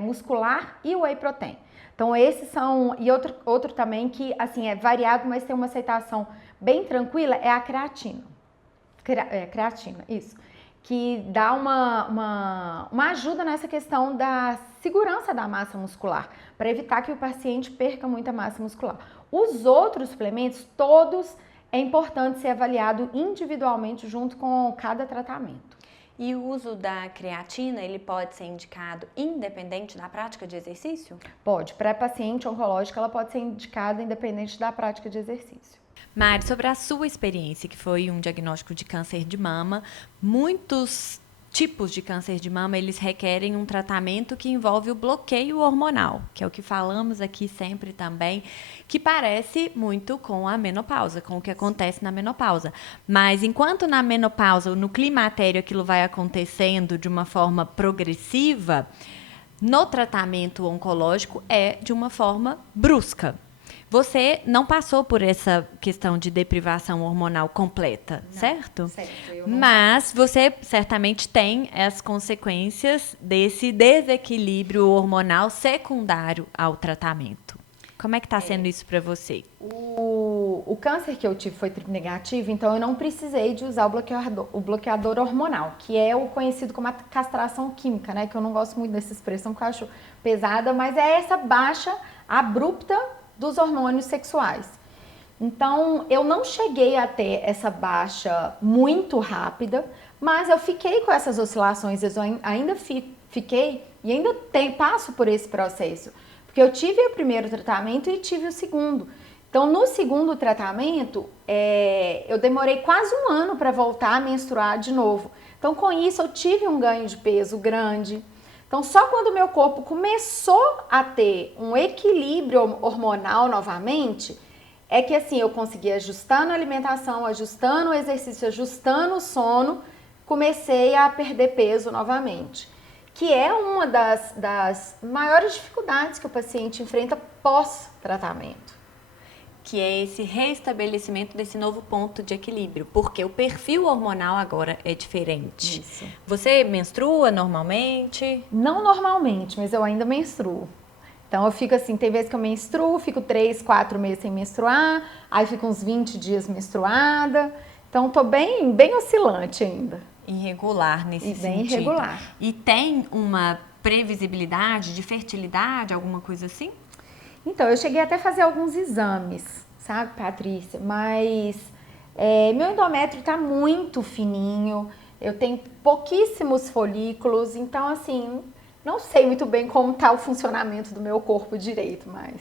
muscular e whey protein. Então esses são, e outro também que assim é variado, mas tem uma aceitação bem tranquila, é a creatina. Creatina, isso. Que dá uma ajuda nessa questão da segurança da massa muscular, para evitar que o paciente perca muita massa muscular. Os outros suplementos, todos é importante ser avaliado individualmente junto com cada tratamento. E o uso da creatina, ele pode ser indicado independente da prática de exercício? Pode. Para paciente oncológica, ela pode ser indicada independente da prática de exercício. Mari, sobre a sua experiência, que foi um diagnóstico de câncer de mama, muitos tipos de câncer de mama, eles requerem um tratamento que envolve o bloqueio hormonal, que é o que falamos aqui sempre também, que parece muito com a menopausa, com o que acontece na menopausa. Mas enquanto na menopausa, no climatério, aquilo vai acontecendo de uma forma progressiva, no tratamento oncológico é de uma forma brusca. Você não passou por essa questão de deprivação hormonal completa, não, certo? Certo. Mas você certamente tem as consequências desse desequilíbrio hormonal secundário ao tratamento. Como é que está sendo isso para você? O câncer que eu tive foi triplo negativo, então eu não precisei de usar o bloqueador hormonal, que é o conhecido como a castração química, né? Que eu não gosto muito dessa expressão, porque eu acho pesada, mas é essa baixa abrupta dos hormônios sexuais. Então, eu não cheguei a ter essa baixa muito rápida, mas eu fiquei com essas oscilações, eu ainda fiquei e ainda passo por esse processo, porque eu tive o primeiro tratamento e tive o segundo. Então, no segundo tratamento, eu demorei quase um ano para voltar a menstruar de novo. Então, com isso, eu tive um ganho de peso grande. Então, só quando o meu corpo começou a ter um equilíbrio hormonal novamente, é que assim, eu consegui ajustando a alimentação, ajustando o exercício, ajustando o sono, comecei a perder peso novamente. Que é uma das maiores dificuldades que o paciente enfrenta pós-tratamento. Que é esse restabelecimento desse novo ponto de equilíbrio, porque o perfil hormonal agora é diferente. Isso. Você menstrua normalmente? Não normalmente, mas eu ainda menstruo. Então eu fico assim, tem vezes que eu menstruo, fico 3, 4 meses sem menstruar, aí fico uns 20 dias menstruada. Então tô bem oscilante ainda. Irregular nesse sentido. Bem irregular. E tem uma previsibilidade de fertilidade, alguma coisa assim? Então, eu cheguei até a fazer alguns exames, sabe, Patrícia? Mas meu endométrio tá muito fininho, eu tenho pouquíssimos folículos, então, assim, não sei muito bem como tá o funcionamento do meu corpo direito, mas...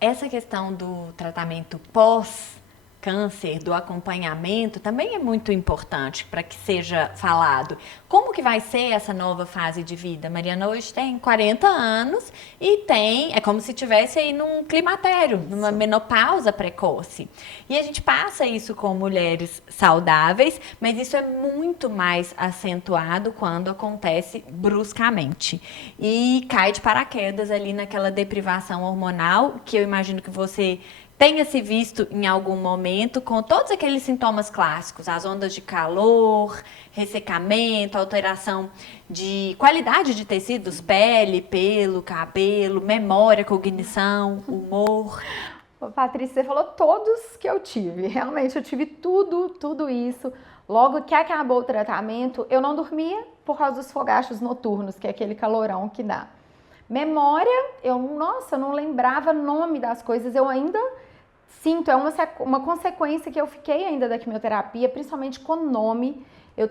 Essa questão do tratamento pós-câncer, do acompanhamento, também é muito importante para que seja falado. Como que vai ser essa nova fase de vida? Mariana hoje tem 40 anos e é como se estivesse aí num climatério, numa menopausa precoce. E a gente passa isso com mulheres saudáveis, mas isso é muito mais acentuado quando acontece bruscamente. E cai de paraquedas ali naquela deprivação hormonal, que eu imagino que você tenha se visto em algum momento com todos aqueles sintomas clássicos, as ondas de calor, ressecamento, alteração de qualidade de tecidos, pele, pelo, cabelo, memória, cognição, humor. Patrícia, você falou todos que eu tive. Realmente, eu tive tudo isso. Logo que acabou o tratamento, eu não dormia por causa dos fogachos noturnos, que é aquele calorão que dá. Memória, eu não lembrava o nome das coisas, eu ainda sinto, é uma consequência que eu fiquei ainda da quimioterapia, principalmente com nome, eu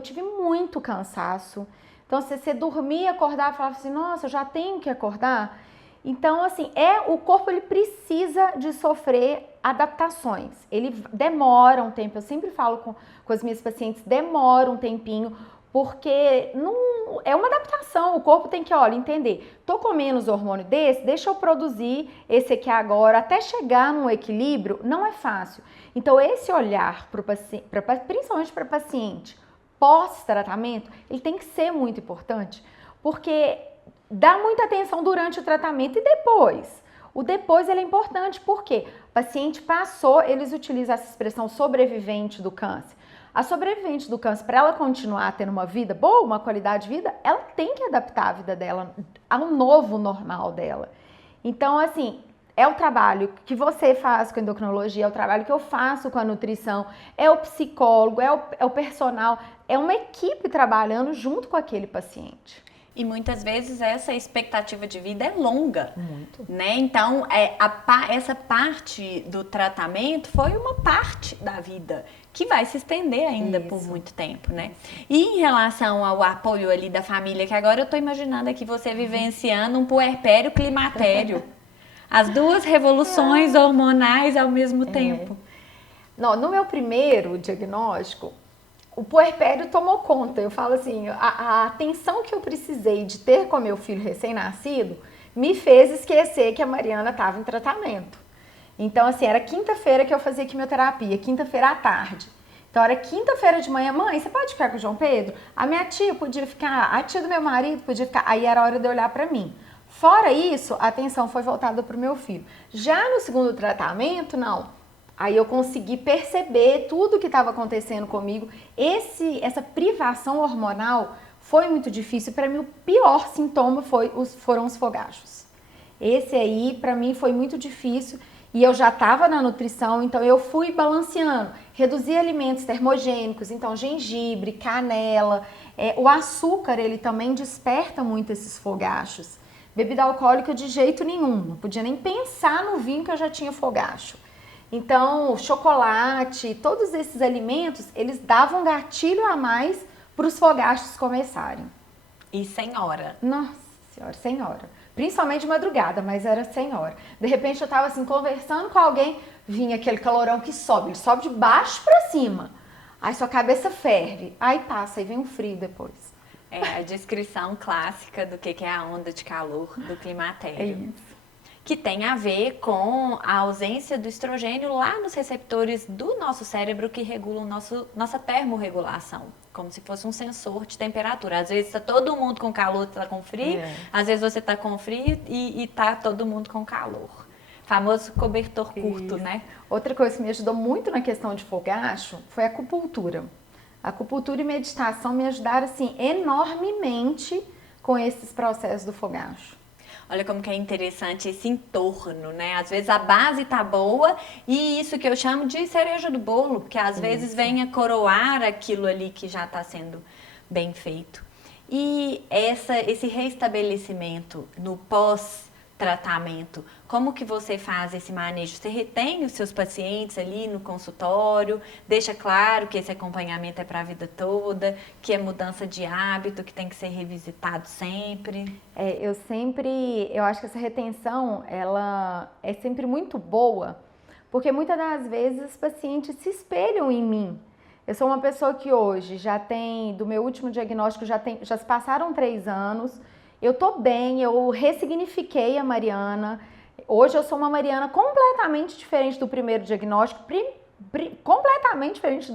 tive muito cansaço. Então, se você dormia, acordava, falava assim, nossa, eu já tenho que acordar. Então, assim, o corpo ele precisa de sofrer adaptações, ele demora um tempo, eu sempre falo com as minhas pacientes, demora um tempinho, porque não, é uma adaptação, o corpo tem que, entender, tô com menos hormônio desse, deixa eu produzir esse aqui agora, até chegar num equilíbrio, não é fácil. Então, esse olhar, principalmente para paciente pós-tratamento, ele tem que ser muito importante, porque dá muita atenção durante o tratamento e depois. O depois ele é importante porque o paciente passou, eles utilizam essa expressão sobrevivente do câncer. A sobrevivente do câncer, para ela continuar tendo uma vida boa, uma qualidade de vida, ela tem que adaptar a vida dela ao novo normal dela. Então, assim, é o trabalho que você faz com a endocrinologia, é o trabalho que eu faço com a nutrição, é o psicólogo, é o personal, é uma equipe trabalhando junto com aquele paciente. E muitas vezes essa expectativa de vida é longa. Muito. Né? Então, essa parte do tratamento foi uma parte da vida que vai se estender ainda por muito tempo, né? E em relação ao apoio ali da família, que agora eu tô imaginando aqui você vivenciando um puerpério climatério. As duas revoluções hormonais ao mesmo tempo. Não, no meu primeiro diagnóstico, o puerpério tomou conta. Eu falo assim, a atenção que eu precisei de ter com meu filho recém-nascido me fez esquecer que a Mariana estava em tratamento. Então, assim, era quinta-feira que eu fazia quimioterapia, quinta-feira à tarde. Então, era quinta-feira de manhã, mãe, você pode ficar com o João Pedro? A minha tia podia ficar, a tia do meu marido podia ficar. Aí era hora de eu olhar para mim. Fora isso, a atenção foi voltada para o meu filho. Já no segundo tratamento, não. Aí eu consegui perceber tudo que estava acontecendo comigo. Essa privação hormonal foi muito difícil. Para mim, o pior sintoma foram os fogachos. Esse aí, para mim, foi muito difícil. E eu já estava na nutrição, então eu fui balanceando. Reduzi alimentos termogênicos, então gengibre, canela. O açúcar, ele também desperta muito esses fogachos. Bebida alcoólica de jeito nenhum. Não podia nem pensar no vinho que eu já tinha fogacho. Então, chocolate, todos esses alimentos, eles davam gatilho a mais para os fogachos começarem. E sem hora. Nossa senhora, sem hora. Principalmente de madrugada, mas era sem hora. De repente eu estava assim, conversando com alguém, vinha aquele calorão que sobe, ele sobe de baixo para cima. Aí sua cabeça ferve, aí passa, aí vem um frio depois. É a descrição clássica do que é a onda de calor do climatério. É isso. Que tem a ver com a ausência do estrogênio lá nos receptores do nosso cérebro que regulam nossa termorregulação, como se fosse um sensor de temperatura. Às vezes está todo mundo com calor, está com frio, às vezes você está com frio e está todo mundo com calor. Famoso cobertor curto, né? Outra coisa que me ajudou muito na questão de fogacho foi a acupuntura. A acupuntura e meditação me ajudaram assim enormemente com esses processos do fogacho. Olha como que é interessante esse entorno, né? Às vezes a base tá boa e isso que eu chamo de cereja do bolo, que às vezes vem a coroar aquilo ali que já está sendo bem feito. E esse reestabelecimento no pós-tratamento, como que você faz esse manejo? Você retém os seus pacientes ali no consultório, deixa claro que esse acompanhamento é para a vida toda, que é mudança de hábito, que tem que ser revisitado sempre? Eu acho que essa retenção, ela é sempre muito boa, porque muitas das vezes os pacientes se espelham em mim. Eu sou uma pessoa que hoje do meu último diagnóstico, já se passaram 3 anos, eu tô bem, eu ressignifiquei a Mariana. Hoje eu sou uma Mariana completamente diferente do primeiro diagnóstico, completamente diferente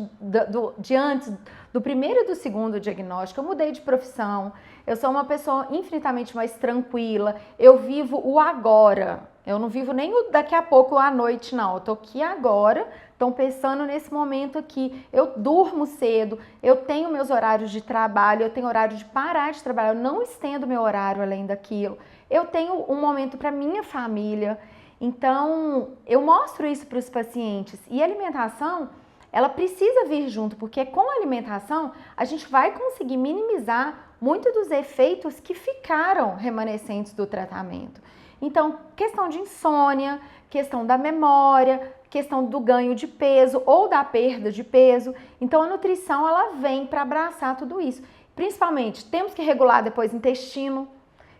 de antes, do primeiro e do segundo diagnóstico. Eu mudei de profissão, eu sou uma pessoa infinitamente mais tranquila, eu vivo o agora, eu não vivo nem o daqui a pouco à noite, não, eu tô aqui agora, estão pensando nesse momento aqui, eu durmo cedo, eu tenho meus horários de trabalho, eu tenho horário de parar de trabalhar, eu não estendo meu horário além daquilo, eu tenho um momento para minha família. Então, eu mostro isso para os pacientes. E a alimentação, ela precisa vir junto, porque com a alimentação a gente vai conseguir minimizar muitos dos efeitos que ficaram remanescentes do tratamento. Então, questão de insônia, questão da memória, questão do ganho de peso ou da perda de peso. Então, a nutrição, ela vem para abraçar tudo isso. Principalmente, temos que regular depois o intestino.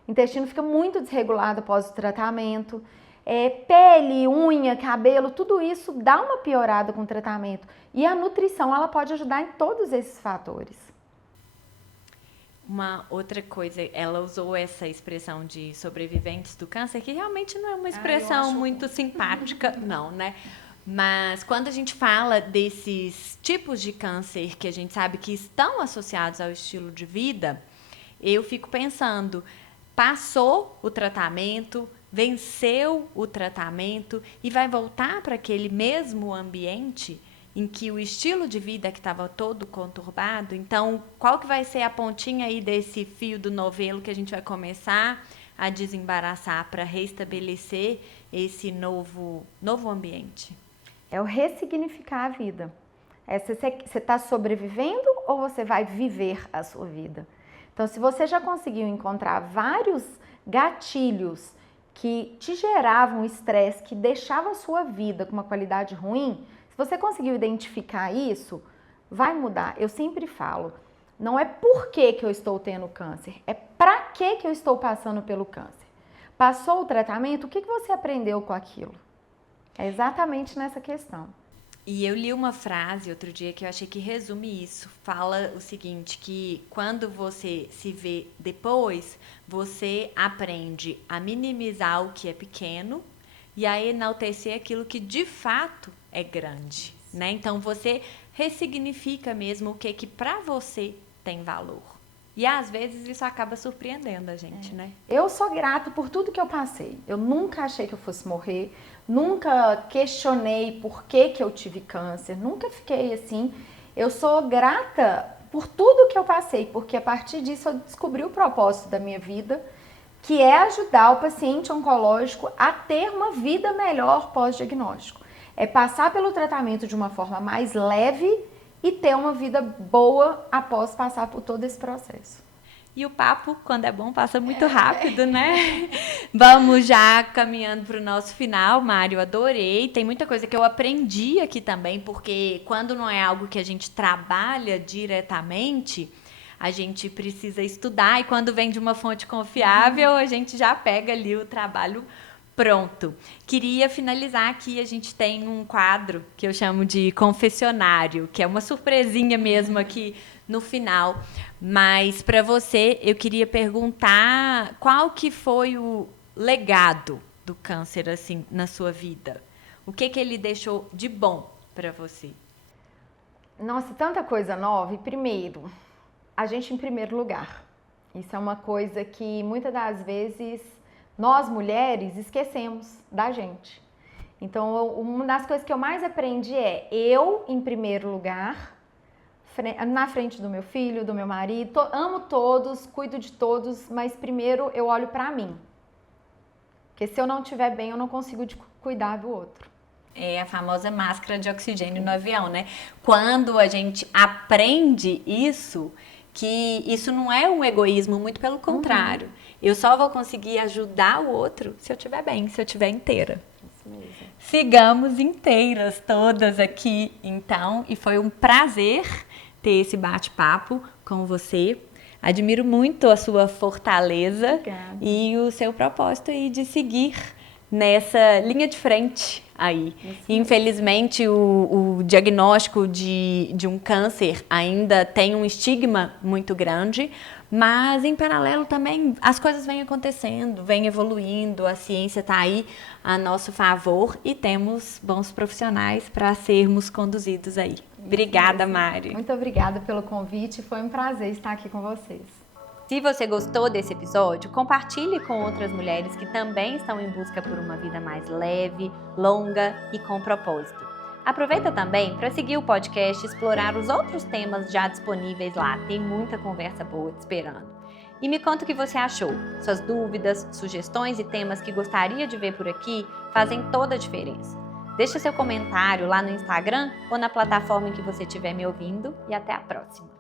O intestino fica muito desregulado após o tratamento. Pele, unha, cabelo, tudo isso dá uma piorada com o tratamento. E a nutrição, ela pode ajudar em todos esses fatores. Uma outra coisa, ela usou essa expressão de sobreviventes do câncer, que realmente não é uma expressão muito simpática, não, né? Mas quando a gente fala desses tipos de câncer que a gente sabe que estão associados ao estilo de vida, eu fico pensando, passou o tratamento, venceu o tratamento e vai voltar para aquele mesmo ambiente em que o estilo de vida que estava todo conturbado, então qual que vai ser a pontinha aí desse fio do novelo que a gente vai começar a desembaraçar para restabelecer esse novo ambiente? É o ressignificar a vida. Você está sobrevivendo ou você vai viver a sua vida? Então, se você já conseguiu encontrar vários gatilhos que te geravam estresse, que deixava a sua vida com uma qualidade ruim, se você conseguiu identificar isso, vai mudar. Eu sempre falo, não é por que eu estou tendo câncer, é para que eu estou passando pelo câncer. Passou o tratamento, o que você aprendeu com aquilo? É exatamente nessa questão. E eu li uma frase outro dia que eu achei que resume isso. Fala o seguinte, que quando você se vê depois, você aprende a minimizar o que é pequeno e a enaltecer aquilo que de fato é grande, né? Então você ressignifica mesmo o que para você tem valor. E às vezes isso acaba surpreendendo a gente, né? Eu sou grata por tudo que eu passei. Eu nunca achei que eu fosse morrer, nunca questionei por que eu tive câncer, nunca fiquei assim. Eu sou grata por tudo que eu passei, porque a partir disso eu descobri o propósito da minha vida, que é ajudar o paciente oncológico a ter uma vida melhor pós-diagnóstico. É passar pelo tratamento de uma forma mais leve e ter uma vida boa após passar por todo esse processo. E o papo, quando é bom, passa muito rápido, né? Vamos já caminhando para o nosso final, Mário, adorei. Tem muita coisa que eu aprendi aqui também, porque quando não é algo que a gente trabalha diretamente, a gente precisa estudar e quando vem de uma fonte confiável, a gente já pega ali o trabalho pronto. Queria finalizar aqui, a gente tem um quadro que eu chamo de confessionário, que é uma surpresinha mesmo aqui no final. Mas para você, eu queria perguntar qual que foi o legado do câncer assim na sua vida? O que ele deixou de bom para você? Nossa, tanta coisa nova. E primeiro, a gente em primeiro lugar. Isso é uma coisa que muitas das vezes nós mulheres esquecemos da gente. Então, uma das coisas que eu mais aprendi é eu em primeiro lugar, na frente do meu filho, do meu marido, amo todos, cuido de todos, mas primeiro eu olho pra mim. Porque se eu não estiver bem, eu não consigo cuidar do outro. É a famosa máscara de oxigênio no avião, né? Quando a gente aprende isso, que isso não é um egoísmo, muito pelo contrário. Eu só vou conseguir ajudar o outro se eu estiver bem, se eu estiver inteira. Isso mesmo. Sigamos inteiras todas aqui, então. E foi um prazer ter esse bate-papo com você. Admiro muito a sua fortaleza. Obrigada. E o seu propósito aí de seguir nessa linha de frente aí. Infelizmente, o diagnóstico de um câncer ainda tem um estigma muito grande, mas em paralelo também as coisas vêm acontecendo, vêm evoluindo, a ciência está aí a nosso favor e temos bons profissionais para sermos conduzidos aí. Obrigada, Mari. Muito obrigada pelo convite, foi um prazer estar aqui com vocês. Se você gostou desse episódio, compartilhe com outras mulheres que também estão em busca por uma vida mais leve, longa e com propósito. Aproveita também para seguir o podcast e explorar os outros temas já disponíveis lá. Tem muita conversa boa te esperando. E me conta o que você achou. Suas dúvidas, sugestões e temas que gostaria de ver por aqui fazem toda a diferença. Deixa seu comentário lá no Instagram ou na plataforma em que você estiver me ouvindo e até a próxima.